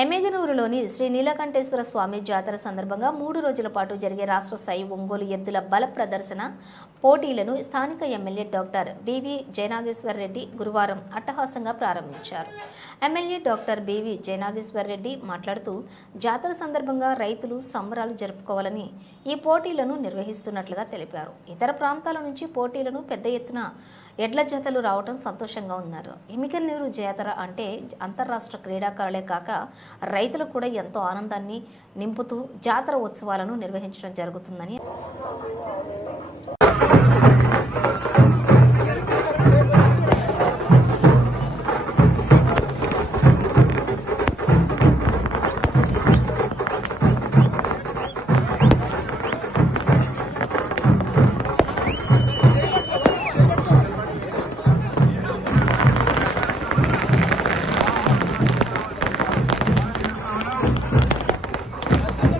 ఎమ్మెగనూరులోని శ్రీ నీలకంఠేశ్వర స్వామి జాతర సందర్భంగా మూడు రోజుల పాటు జరిగే రాష్ట్ర స్థాయి ఒంగోలు ఎద్దుల బల ప్రదర్శన పోటీలను స్థానిక MLA doctor B V Jayanageshwar Reddy గురువారం అట్టహాసంగా ప్రారంభించారు. MLA doctor B V Jayanageshwar Reddy మాట్లాడుతూ జాతర సందర్భంగా రైతులు సంబరాలు జరుపుకోవాలని ఈ పోటీలను నిర్వహిస్తున్నట్లుగా తెలిపారు. ఇతర ప్రాంతాల నుంచి పోటీలను పెద్ద ఎత్తున ఎడ్ల జతలు రావడం సంతోషంగా ఉన్నారు. ఎమ్మికన్నీరు జాతర అంటే అంతర్రాష్ట్ర క్రీడాకారులే కాక రైతులు కూడా ఎంతో ఆనందాన్ని నింపుతూ జాతర ఉత్సవాలను నిర్వహించడం జరుగుతుందని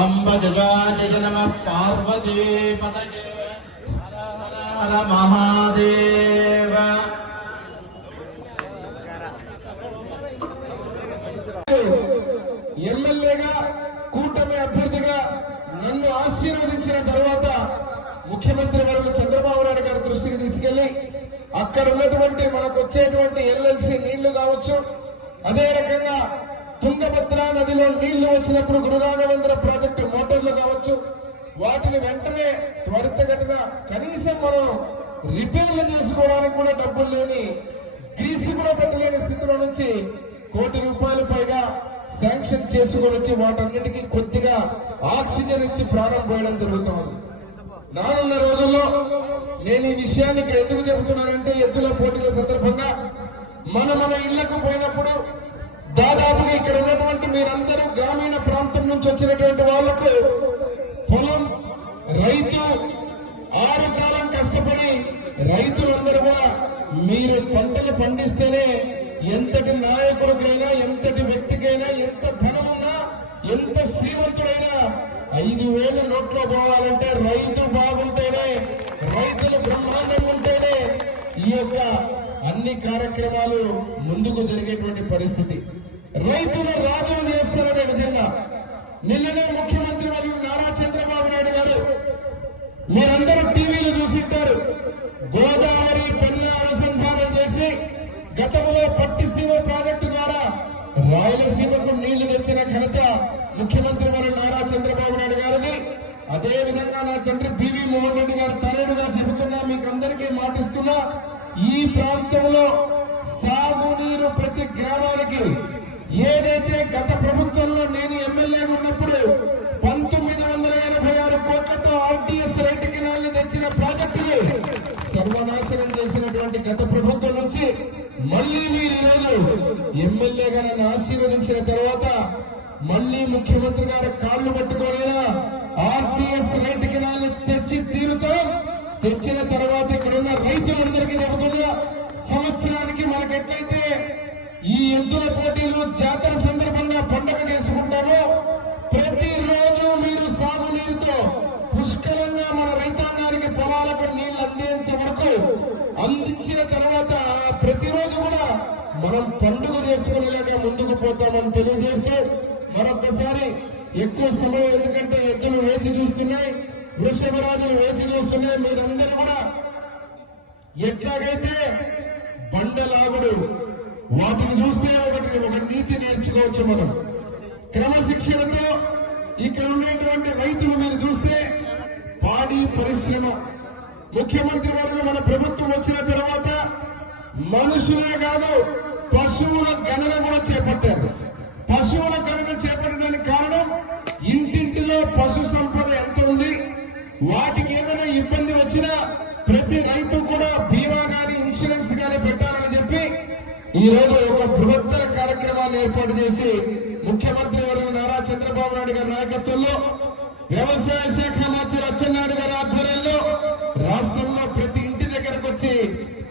అంబ జగాజయ నమ పార్వతీ పతయే. హర హర మహాదేవ. ఎమ్మెల్యేగా కూటమి అభ్యర్థిగా నన్ను ఆశీర్వదించిన తర్వాత ముఖ్యమంత్రి వర్గ చంద్రబాబు నాయుడు గారి దృష్టికి తీసుకెళ్ళి అక్కడ ఉన్నటువంటి మనకు వచ్చేటువంటి ఎల్ఎల్సి నీళ్ళు కావచ్చు. అదే రకంగా తుంగభద్ర నదిలో నీళ్ళు వచ్చినప్పుడు గురురాఘవేంద్ర ప్రాజెక్టు మోటార్లు కావచ్చు వాటిని వెంటనే త్వరితగతిన కనీసం మనం రిపేర్లు చేసుకోవడానికి కూడా డబ్బులు లేని గ్రీసి కూడా పెట్టలేని స్థితిలో నుంచి కోటి రూపాయలు పైగా శాంక్షన్ చేసుకొని వచ్చి వాటన్నిటికీ కొద్దిగా ఆక్సిజన్ ఇచ్చి ప్రాణం పోయడం జరుగుతోంది. రానున్న రోజుల్లో నేను ఈ విషయాన్ని ఇక్కడ ఎందుకు చెబుతున్నానంటే ఎద్దుల పోటీల సందర్భంగా మన మన ఇళ్ళకు పోయినప్పుడు దాదాపుగా ఇక్కడ ఉన్నటువంటి మీరందరూ గ్రామీణ ప్రాంతం నుంచి వచ్చినటువంటి వాళ్ళకు పొలం రైతు ఆరు కాలం కష్టపడి రైతులందరూ కూడా మీరు పంటలు పండిస్తేనే ఎంతటి నాయకుడికైనా ఎంతటి వ్యక్తికైనా ఎంత ధనమున్నా ఎంత శ్రీమంతుడైనా ఐదు వేల నోట్లో పోవాలంటే రైతు బాగుంటేనే రైతులు బ్రహ్మాండంగా ఉంటేనే ఈ యొక్క అన్ని కార్యక్రమాలు ముందుకు జరిగేటువంటి పరిస్థితి. రైతులు రాజులు చేస్తారనే విధంగా నిన్ననే ముఖ్యమంత్రి మరియు నారా చంద్రబాబు నాయుడు గారు మీరందరూ టీవీలు చూసింటారు. గోదావరి పెన్నా అనుసంధానం చేసి గతంలో పట్టిసీమ ప్రాజెక్టు ద్వారా రాయలసీమకు నీళ్ళు తెచ్చిన ఘనత ముఖ్యమంత్రి వారు నారా చంద్రబాబు నాయుడు గారిని అదే విధంగా నా తండ్రి బివి మోహన్ రెడ్డి గారు తనయుడుగా చెబుతున్నా మీకు అందరికీ మాటిస్తున్నా ఈ ప్రాంతంలో సాగునీరు ప్రతి గ్రామానికి ఏదైతే గత ప్రభుత్వంలో నేను ఎమ్మెల్యేగా ఉన్నప్పుడు పంతొమ్మిది వందల ఎనభై ఆరు కోట్లతో ఆర్టీఎస్ రైట్ కిణాలను తెచ్చిన ప్రాజెక్టులు సర్వనాశనం చేసినటువంటి గత ప్రభుత్వం నుంచి మళ్ళీ మీరు ఈరోజు ఎమ్మెల్యేగా నన్ను ఆశీర్వదించిన తర్వాత మళ్ళీ ముఖ్యమంత్రి గారి కాళ్ళు పట్టుకోలేదా? ఆర్టీఎస్ రైట్ కిణాలను తెచ్చి తీరుతో. తెచ్చిన తర్వాత ఇక్కడున్న రైతులందరికీ చెబుతున్నారు ఎద్దుల పోటీలు జాతర సందర్భంగా పండుగ చేసుకుంటామో. ప్రతిరోజు మీరు సాగునీరుతో పుష్కలంగా మన రైతాంగానికి పొలాలకు నీళ్ళు అందించే వరకు అందించిన తర్వాత ప్రతిరోజు కూడా మనం పండుగ చేసుకునేలాగా ముందుకు పోతామని తెలియజేస్తూ మరొకసారి ఎక్కువ సమయం ఎందుకంటే ఎద్దులు వేచి చూస్తున్నాయి వృషభరాజులు వేచి చూస్తున్నాయి. మీరందరూ కూడా ఎట్లాగైతే వాటిని చూస్తే ఒకటి ఒక నీతి నేర్చుకోవచ్చు మనం. క్రమశిక్షణతో ఇక్కడ ఉండేటువంటి రైతులు మీరు చూస్తే పాడి పరిశ్రమ. ముఖ్యమంత్రి వర్గం మన ప్రభుత్వం వచ్చిన తర్వాత మనుషులే కాదు పశువుల గణన కూడా చేపట్టారు. పశువుల గణన చేపట్టడానికి కారణం ఇంటింటిలో పశు సంపద ఎంత ఉంది? వాటికి ఏదైనా ఇబ్బంది వచ్చినా ప్రతి రైతు కూడా బీమా ఈ రోజు ఒక బృహత్తర కార్యక్రమాన్ని ఏర్పాటు చేసి ముఖ్యమంత్రి వర్గ నారా చంద్రబాబు నాయుడు గారి నాయకత్వంలో వ్యవసాయ శాఖ మంత్రి అచ్చెన్నాయుడు గారి ఆధ్వర్యంలో రాష్ట్రంలో ప్రతి ఇంటి దగ్గరకు వచ్చి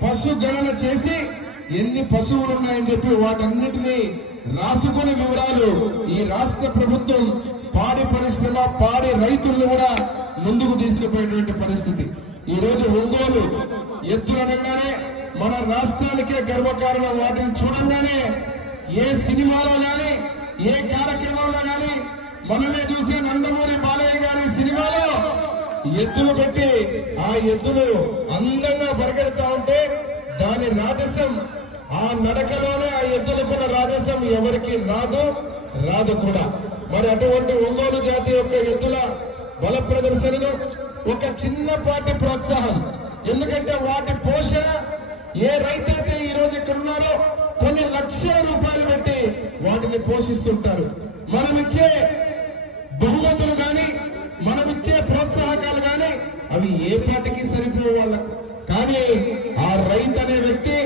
పశు గణన చేసి ఎన్ని పశువులు ఉన్నాయని చెప్పి వాటన్నిటినీ రాసుకునే వివరాలు ఈ రాష్ట్ర ప్రభుత్వం పాడి పరిశ్రమ పాడి రైతులను కూడా ముందుకు తీసుకుపోయేటువంటి పరిస్థితి. ఈ రోజు ఒంగోలు ఎత్తులు అనగానే మన రాష్ట్రానికే గర్వకారణం వాటిని చూడంగానే ఏ సినిమాలో కానీ ఏ కార్యక్రమంలో కానీ మనమే చూసే నందమూరి బాలయ్య గారి సినిమాలో ఎద్దులు పెట్టి ఆ ఎద్దులు అందంగా పరిగెడతా ఉంటే దాని రాజసం ఆ నడకలోనే ఆ ఎద్దులకున్న రాజసం ఎవరికి రాదు రాదు కూడా. మరి అటువంటి ఒంగోలు జాతి యొక్క ఎద్దుల బల ప్రదర్శనను ఒక చిన్నపాటి ప్రోత్సాహం. ఎందుకంటే వాటి పోషణ ఏ రైతైతే ఈ రోజు ఇక్కడ ఉన్నారో కొన్ని లక్షల రూపాయలు పెట్టి వాటిని పోషిస్తుంటారు. మనం ఇచ్చే బహుమతులు గాని మనం ఇచ్చే ప్రోత్సాహకాలు గాని అవి ఏ పాటికి సరిపోవు వాళ్ళకు. కానీ ఆ రైతు అనే వ్యక్తి